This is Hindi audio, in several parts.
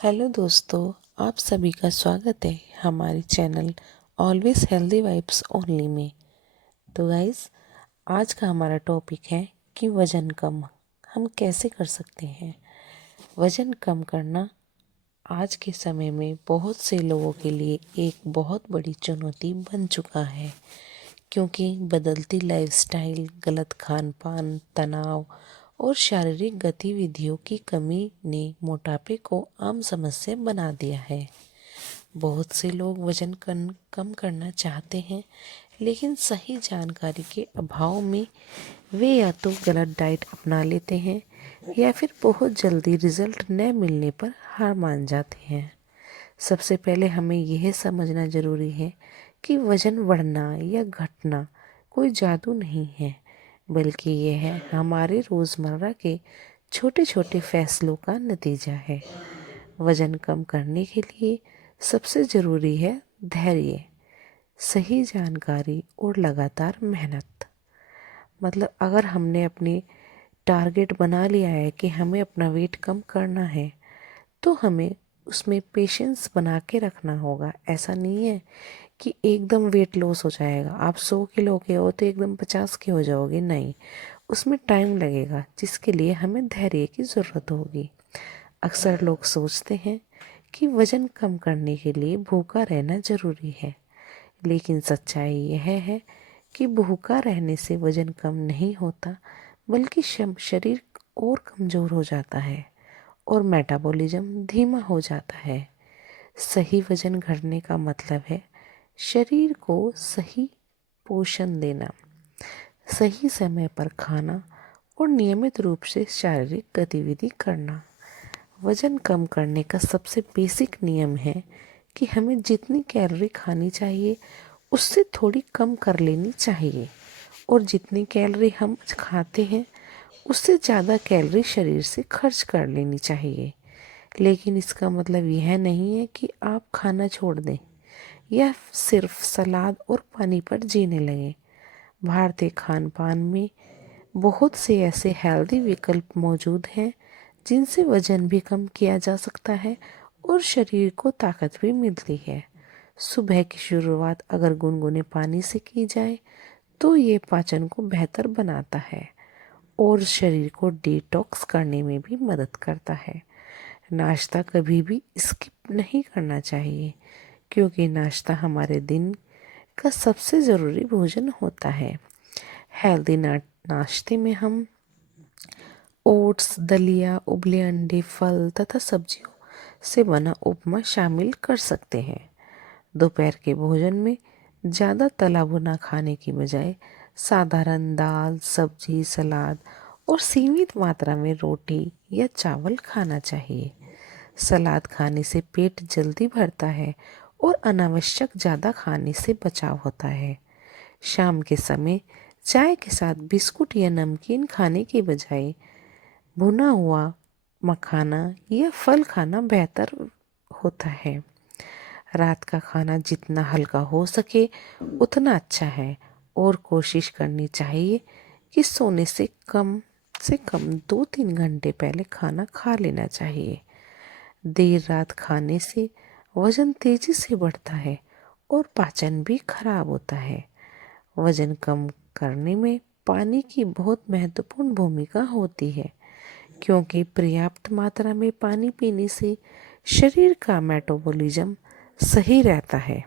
हेलो दोस्तों, आप सभी का स्वागत है हमारे channel always healthy vibes only में। तो गाइस, आज का हमारा टॉपिक है कि वज़न कम हम कैसे कर सकते हैं। वज़न कम करना आज के समय में बहुत से लोगों के लिए एक बहुत बड़ी चुनौती बन चुका है, क्योंकि बदलती लाइफस्टाइल, गलत खान पान, तनाव और शारीरिक गतिविधियों की कमी ने मोटापे को आम समस्या बना दिया है। बहुत से लोग वजन कम करना चाहते हैं, लेकिन सही जानकारी के अभाव में वे या तो गलत डाइट अपना लेते हैं या फिर बहुत जल्दी रिजल्ट न मिलने पर हार मान जाते हैं। सबसे पहले हमें यह समझना जरूरी है कि वजन बढ़ना या घटना कोई जादू नहीं है, बल्कि यह है हमारे रोज़मर्रा के छोटे छोटे फैसलों का नतीजा है। वजन कम करने के लिए सबसे ज़रूरी है धैर्य, सही जानकारी और लगातार मेहनत। मतलब अगर हमने अपने टारगेट बना लिया है कि हमें अपना वेट कम करना है, तो हमें उसमें पेशेंस बना के रखना होगा। ऐसा नहीं है कि एकदम वेट लॉस हो जाएगा, आप 100 किलो के हो तो एकदम 50 के हो जाओगे, नहीं। उसमें टाइम लगेगा, जिसके लिए हमें धैर्य की ज़रूरत होगी। अक्सर लोग सोचते हैं कि वज़न कम करने के लिए भूखा रहना ज़रूरी है, लेकिन सच्चाई यह है कि भूखा रहने से वज़न कम नहीं होता, बल्कि शरीर और कमज़ोर हो जाता है और मेटाबॉलिज्म धीमा हो जाता है। सही वज़न घटने का मतलब है शरीर को सही पोषण देना, सही समय पर खाना और नियमित रूप से शारीरिक गतिविधि करना। वज़न कम करने का सबसे बेसिक नियम है कि हमें जितनी कैलोरी खानी चाहिए उससे थोड़ी कम कर लेनी चाहिए, और जितनी कैलोरी हम खाते हैं उससे ज़्यादा कैलोरी शरीर से खर्च कर लेनी चाहिए। लेकिन इसका मतलब यह नहीं है कि आप खाना छोड़ दें या सिर्फ सलाद और पानी पर जीने लगें। भारतीय खान पान में बहुत से ऐसे हेल्दी विकल्प मौजूद हैं जिनसे वजन भी कम किया जा सकता है और शरीर को ताकत भी मिलती है। सुबह की शुरुआत अगर गुनगुने पानी से की जाए तो ये पाचन को बेहतर बनाता है और शरीर को डिटॉक्स करने में भी मदद करता है। नाश्ता कभी भी स्किप नहीं करना चाहिए, क्योंकि नाश्ता हमारे दिन का सबसे ज़रूरी भोजन होता है। हेल्दी नाश्ते में हम ओट्स, दलिया, उबले अंडे, फल तथा सब्जियों से बना उपमा शामिल कर सकते हैं। दोपहर के भोजन में ज़्यादा तला भुना खाने की बजाय साधारण दाल, सब्जी, सलाद और सीमित मात्रा में रोटी या चावल खाना चाहिए। सलाद खाने से पेट जल्दी भरता है और अनावश्यक ज़्यादा खाने से बचाव होता है। शाम के समय चाय के साथ बिस्कुट या नमकीन खाने के बजाय भुना हुआ मखाना या फल खाना बेहतर होता है। रात का खाना जितना हल्का हो सके उतना अच्छा है, और कोशिश करनी चाहिए कि सोने से कम 2-3 घंटे पहले खाना खा लेना चाहिए। देर रात खाने से वजन तेजी से बढ़ता है और पाचन भी खराब होता है। वजन कम करने में पानी की बहुत महत्वपूर्ण भूमिका होती है, क्योंकि पर्याप्त मात्रा में पानी पीने से शरीर का मेटाबॉलिज्म सही रहता है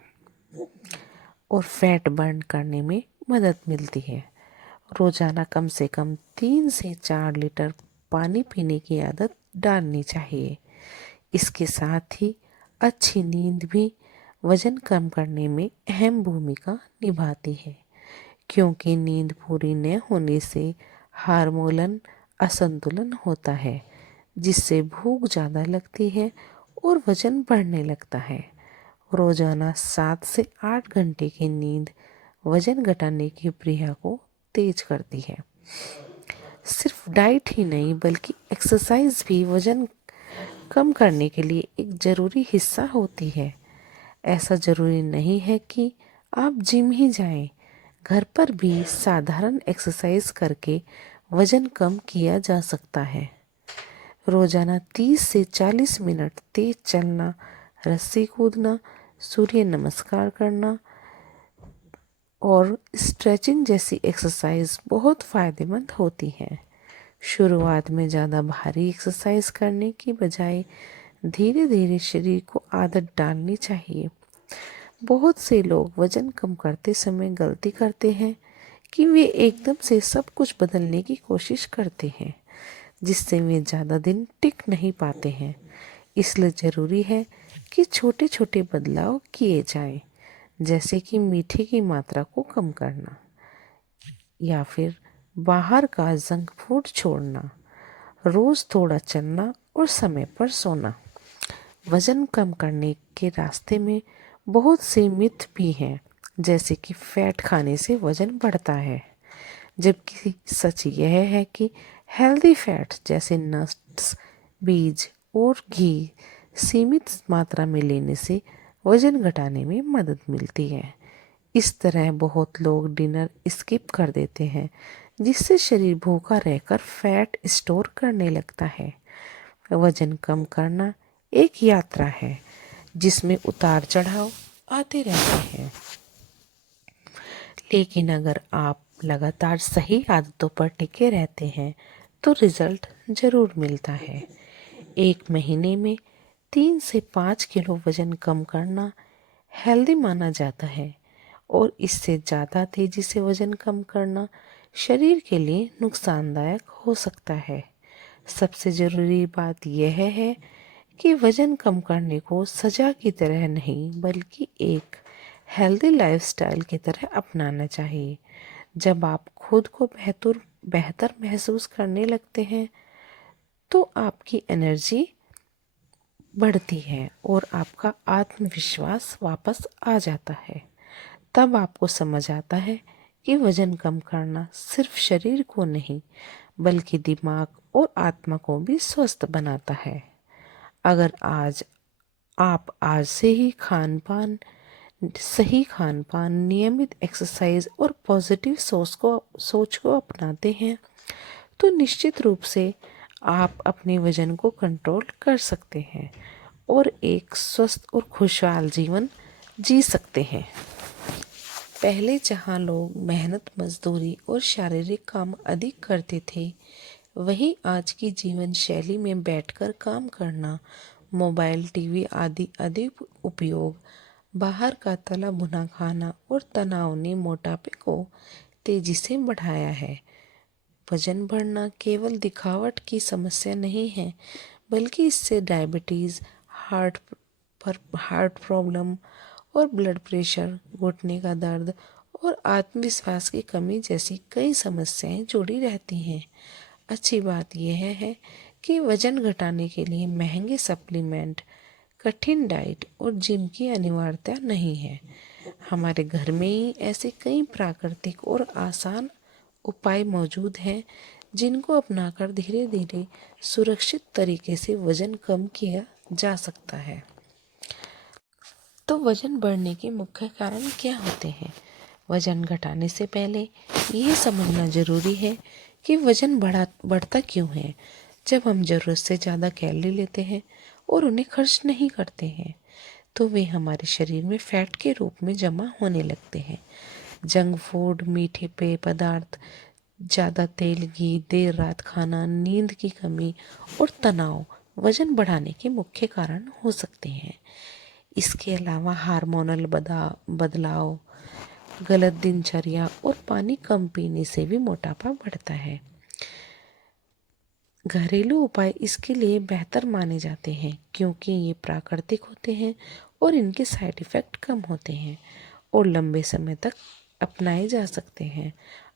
और फैट बर्न करने में मदद मिलती है। रोजाना कम से कम 3 से 4 लीटर पानी पीने की आदत डालनी चाहिए। इसके साथ ही अच्छी नींद भी वजन कम करने में अहम भूमिका निभाती है, क्योंकि नींद पूरी न होने से हार्मोनल असंतुलन होता है, जिससे भूख ज़्यादा लगती है और वजन बढ़ने लगता है। रोजाना 7 से 8 घंटे की नींद वजन घटाने की प्रक्रिया को तेज करती है। सिर्फ डाइट ही नहीं, बल्कि एक्सरसाइज भी वजन कम करने के लिए एक ज़रूरी हिस्सा होती है। ऐसा ज़रूरी नहीं है कि आप जिम ही जाएं, घर पर भी साधारण एक्सरसाइज करके वजन कम किया जा सकता है। रोजाना 30 से 40 मिनट तेज चलना, रस्सी कूदना, सूर्य नमस्कार करना और स्ट्रेचिंग जैसी एक्सरसाइज बहुत फ़ायदेमंद होती हैं। शुरुआत में ज़्यादा भारी एक्सरसाइज करने की बजाय धीरे धीरे शरीर को आदत डालनी चाहिए। बहुत से लोग वजन कम करते समय गलती करते हैं कि वे एकदम से सब कुछ बदलने की कोशिश करते हैं, जिससे वे ज़्यादा दिन टिक नहीं पाते हैं। इसलिए ज़रूरी है कि छोटे छोटे बदलाव किए जाएं, जैसे कि मीठे की मात्रा को कम करना या फिर बाहर का जंक फूड छोड़ना, रोज़ थोड़ा चलना और समय पर सोना। वजन कम करने के रास्ते में बहुत से मिथ भी हैं, जैसे कि फैट खाने से वजन बढ़ता है, जबकि सच यह है कि हेल्दी फैट जैसे नट्स, बीज और घी सीमित मात्रा में लेने से वजन घटाने में मदद मिलती है। इस तरह बहुत लोग डिनर स्किप कर देते हैं, जिससे शरीर भूखा रहकर फैट स्टोर करने लगता है। वजन कम करना एक यात्रा है, जिसमें उतार चढ़ाव आते रहते हैं, लेकिन अगर आप लगातार सही आदतों पर टिके रहते हैं तो रिजल्ट जरूर मिलता है। 1 महीने में 3 से 5 किलो वजन कम करना हेल्दी माना जाता है और इससे ज़्यादा तेजी से वजन कम करना शरीर के लिए नुकसानदायक हो सकता है। सबसे ज़रूरी बात यह है कि वजन कम करने को सजा की तरह नहीं, बल्कि एक हेल्दी लाइफस्टाइल की तरह अपनाना चाहिए। जब आप खुद को बेहतर बेहतर महसूस करने लगते हैं तो आपकी एनर्जी बढ़ती है और आपका आत्मविश्वास वापस आ जाता है। तब आपको समझ आता है कि वजन कम करना सिर्फ शरीर को नहीं, बल्कि दिमाग और आत्मा को भी स्वस्थ बनाता है। अगर आज से ही सही खान पान, नियमित एक्सरसाइज और पॉजिटिव सोच को अपनाते हैं तो निश्चित रूप से आप अपने वजन को कंट्रोल कर सकते हैं और एक स्वस्थ और खुशहाल जीवन जी सकते हैं। पहले जहाँ लोग मेहनत, मजदूरी और शारीरिक काम अधिक करते थे, वहीं आज की जीवन शैली में बैठकर काम करना, मोबाइल, टीवी आदि अधिक उपयोग, बाहर का तला भुना खाना और तनाव ने मोटापे को तेजी से बढ़ाया है। वजन बढ़ना केवल दिखावट की समस्या नहीं है, बल्कि इससे डायबिटीज़, हार्ट प्रॉब्लम और ब्लड प्रेशर, घुटने का दर्द और आत्मविश्वास की कमी जैसी कई समस्याएं जुड़ी रहती हैं। अच्छी बात यह है कि वजन घटाने के लिए महंगे सप्लीमेंट, कठिन डाइट और जिम की अनिवार्यता नहीं है। हमारे घर में ही ऐसे कई प्राकृतिक और आसान उपाय मौजूद हैं, जिनको अपनाकर धीरे धीरे सुरक्षित तरीके से वजन कम किया जा सकता है। तो वजन बढ़ने के मुख्य कारण क्या होते हैं? वजन घटाने से पहले यह समझना जरूरी है कि वजन बढ़ता क्यों है। जब हम ज़रूरत से ज़्यादा कैलोरी लेते हैं और उन्हें खर्च नहीं करते हैं, तो वे हमारे शरीर में फैट के रूप में जमा होने लगते हैं। जंक फूड, मीठे पेय पदार्थ, ज़्यादा तेल, घी, देर रात खाना, नींद की कमी और तनाव वजन बढ़ाने के मुख्य कारण हो सकते हैं। इसके अलावा हार्मोनल बदलाव, गलत दिनचर्या और पानी कम पीने से भी मोटापा बढ़ता है। घरेलू उपाय इसके लिए बेहतर माने जाते हैं, क्योंकि ये प्राकृतिक होते हैं और इनके साइड इफ़ेक्ट कम होते हैं और लंबे समय तक अपनाए जा सकते हैं।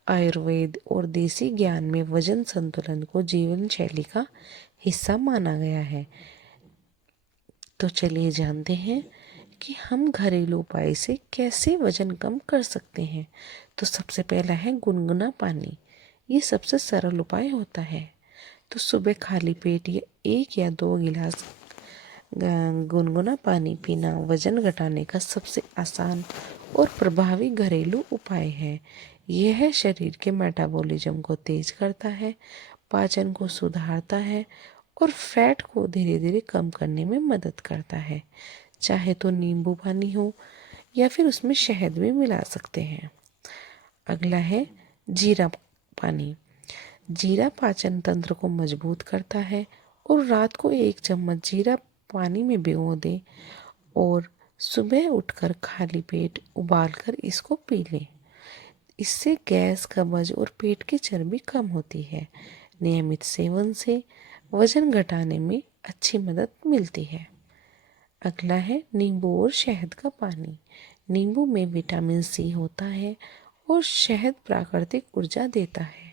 आयुर्वेद और देसी ज्ञान में वजन संतुलन को जीवन शैली का हिस्सा माना गया है। तो चलिए जानते हैं कि हम घरेलू उपाय से कैसे वजन कम कर सकते हैं। तो सबसे पहला है गुनगुना पानी। ये सबसे सरल उपाय होता है। तो सुबह खाली पेट या 1 या 2 गिलास गुनगुना पानी पीना वजन घटाने का सबसे आसान और प्रभावी घरेलू उपाय है। यह शरीर के मेटाबॉलिज्म को तेज करता है, पाचन को सुधारता है और फैट को धीरे धीरे कम करने में मदद करता है। चाहे तो नींबू पानी हो या फिर उसमें शहद भी मिला सकते हैं। अगला है जीरा पानी। जीरा पाचन तंत्र को मजबूत करता है और रात को 1 चम्मच जीरा पानी में भिगो दें और सुबह उठकर खाली पेट उबालकर इसको पी लें। इससे गैस, कब्ज और पेट की चर्बी कम होती है। नियमित सेवन से वजन घटाने में अच्छी मदद मिलती है। अगला है नींबू और शहद का पानी। नींबू में विटामिन सी होता है और शहद प्राकृतिक ऊर्जा देता है।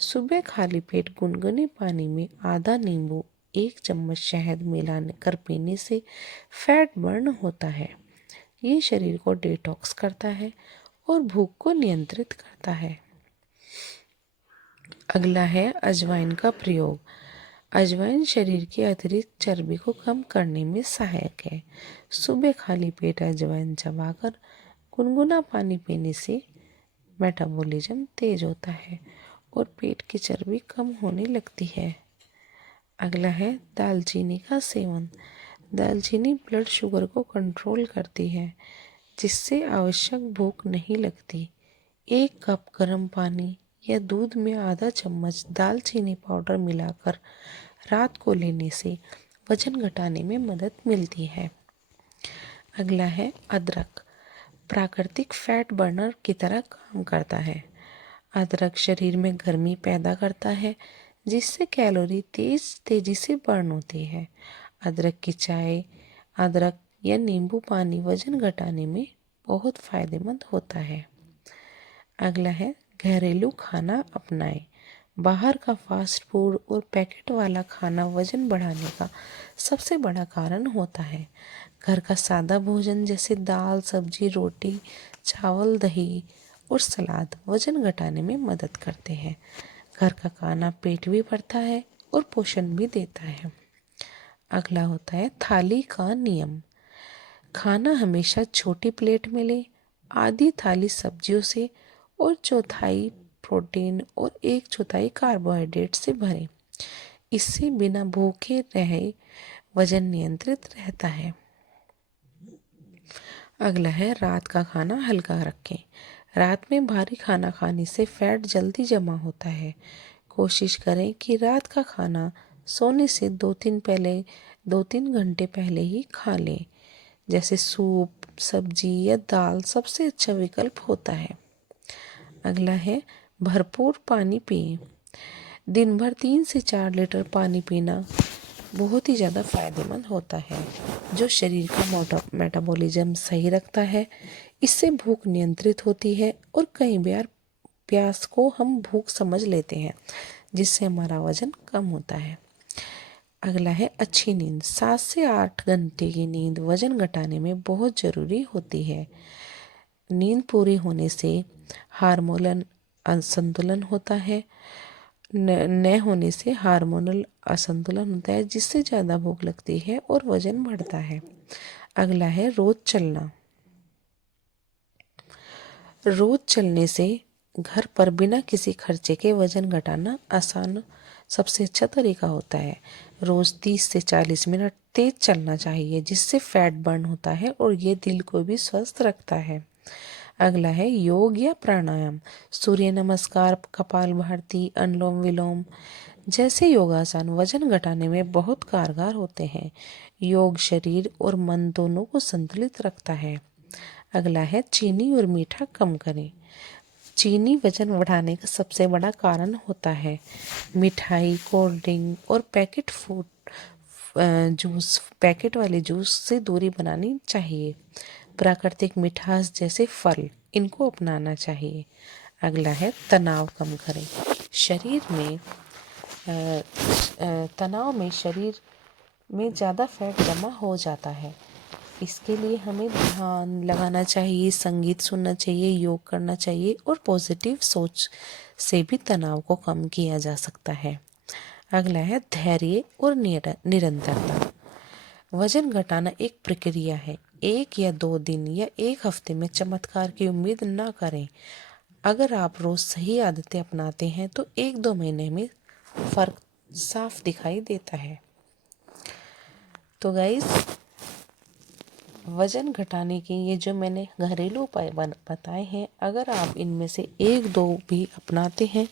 सुबह खाली पेट गुनगुने पानी में आधा नींबू 1 चम्मच शहद मिलाकर पीने से फैट बर्न होता है। ये शरीर को डिटॉक्स करता है और भूख को नियंत्रित करता है। अगला है अजवाइन का प्रयोग। अजवाइन शरीर की अतिरिक्त चर्बी को कम करने में सहायक है। सुबह खाली पेट अजवाइन चबाकर गुनगुना पानी पीने से मेटाबॉलिज्म तेज होता है और पेट की चर्बी कम होने लगती है। अगला है दालचीनी का सेवन। दालचीनी ब्लड शुगर को कंट्रोल करती है, जिससे आवश्यक भूख नहीं लगती। 1 कप गर्म पानी या दूध में आधा चम्मच दालचीनी पाउडर मिलाकर रात को लेने से वजन घटाने में मदद मिलती है। अगला है अदरक। प्राकृतिक फैट बर्नर की तरह काम करता है। अदरक शरीर में गर्मी पैदा करता है, जिससे कैलोरी तेजी से बर्न होती है। अदरक की चाय, अदरक या नींबू पानी वजन घटाने में बहुत फायदेमंद होता है। अगला है घरेलू खाना अपनाएं। बाहर का फास्ट फूड और पैकेट वाला खाना वजन बढ़ाने का सबसे बड़ा कारण होता है। घर का सादा भोजन जैसे दाल, सब्जी, रोटी, चावल, दही और सलाद वजन घटाने में मदद करते हैं। घर का खाना पेट भी भरता है और पोषण भी देता है। अगला होता है थाली का नियम। खाना हमेशा छोटी प्लेट में ले, आधी थाली सब्जियों से और चौथाई प्रोटीन और 1/4 कार्बोहाइड्रेट से भरें। इससे बिना भूखे रहे वजन नियंत्रित रहता है। अगला है रात का खाना हल्का रखें। रात में भारी खाना खाने से फैट जल्दी जमा होता है। कोशिश करें कि रात का खाना सोने से 2-3 घंटे पहले ही खा लें। जैसे सूप, सब्जी या दाल सबसे अच्छा विकल्प होता है। अगला है भरपूर पानी पिएं। दिन भर 3 से 4 लीटर पानी पीना बहुत ही ज़्यादा फायदेमंद होता है, जो शरीर का मेटाबॉलिज्म सही रखता है। इससे भूख नियंत्रित होती है और कई बार प्यास को हम भूख समझ लेते हैं, जिससे हमारा वजन कम होता है। अगला है अच्छी नींद। 7 से 8 घंटे की नींद वजन घटाने में बहुत ज़रूरी होती है। नींद पूरी होने से हार्मोनल असंतुलन होता है न होने से हार्मोनल असंतुलन होता है, जिससे ज़्यादा भूख लगती है और वजन बढ़ता है। अगला है रोज चलना। रोज चलने से घर पर बिना किसी खर्चे के वजन घटाना आसान सबसे अच्छा तरीका होता है। रोज 30 से 40 मिनट तेज चलना चाहिए, जिससे फैट बर्न होता है और ये दिल को भी स्वस्थ रखता है। अगला है योग या प्राणायाम। सूर्य नमस्कार, कपालभाति, अनुलोम विलोम जैसे योगासन वजन घटाने में बहुत कारगर होते हैं। योग शरीर और मन दोनों को संतुलित रखता है। अगला है चीनी और मीठा कम करें। चीनी वजन बढ़ाने का सबसे बड़ा कारण होता है। मिठाई, कोल्ड ड्रिंक और पैकेट वाले जूस से दूरी बनानी चाहिए। प्राकृतिक मिठास जैसे फल, इनको अपनाना चाहिए। अगला है तनाव कम करें। तनाव में शरीर में ज़्यादा फैट जमा हो जाता है। इसके लिए हमें ध्यान लगाना चाहिए, संगीत सुनना चाहिए, योग करना चाहिए और पॉजिटिव सोच से भी तनाव को कम किया जा सकता है। अगला है धैर्य और निरंतरता। वजन घटाना एक प्रक्रिया है। 1 या 2 दिन या 1 हफ्ते में चमत्कार की उम्मीद ना करें। अगर आप रोज सही आदतें अपनाते हैं तो 1-2 महीने में फर्क साफ दिखाई देता है। तो गाइस, वज़न घटाने के ये जो मैंने घरेलू उपाय बताए हैं, अगर आप इनमें से एक दो भी अपनाते हैं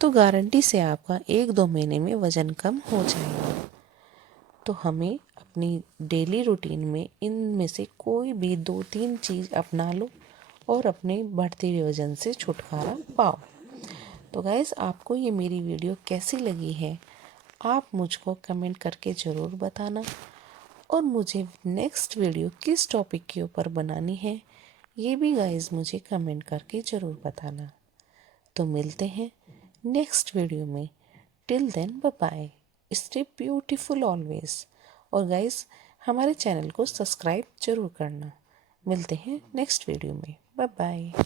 तो गारंटी से आपका 1-2 महीने में वज़न कम हो जाएगा। तो हमें अपनी डेली रूटीन में इनमें से कोई भी 2-3 चीज़ अपना लो और अपने बढ़ते हुए वज़न से छुटकारा पाओ। तो गाइस, आपको ये मेरी वीडियो कैसी लगी है, आप मुझको कमेंट करके ज़रूर बताना। और मुझे नेक्स्ट वीडियो किस टॉपिक के ऊपर बनानी है, ये भी गाइस मुझे कमेंट करके ज़रूर बताना। तो मिलते हैं नेक्स्ट वीडियो में। Till then bye bye, stay beautiful always. और गाइस, हमारे चैनल को सब्सक्राइब जरूर करना। मिलते हैं नेक्स्ट वीडियो में। Bye bye.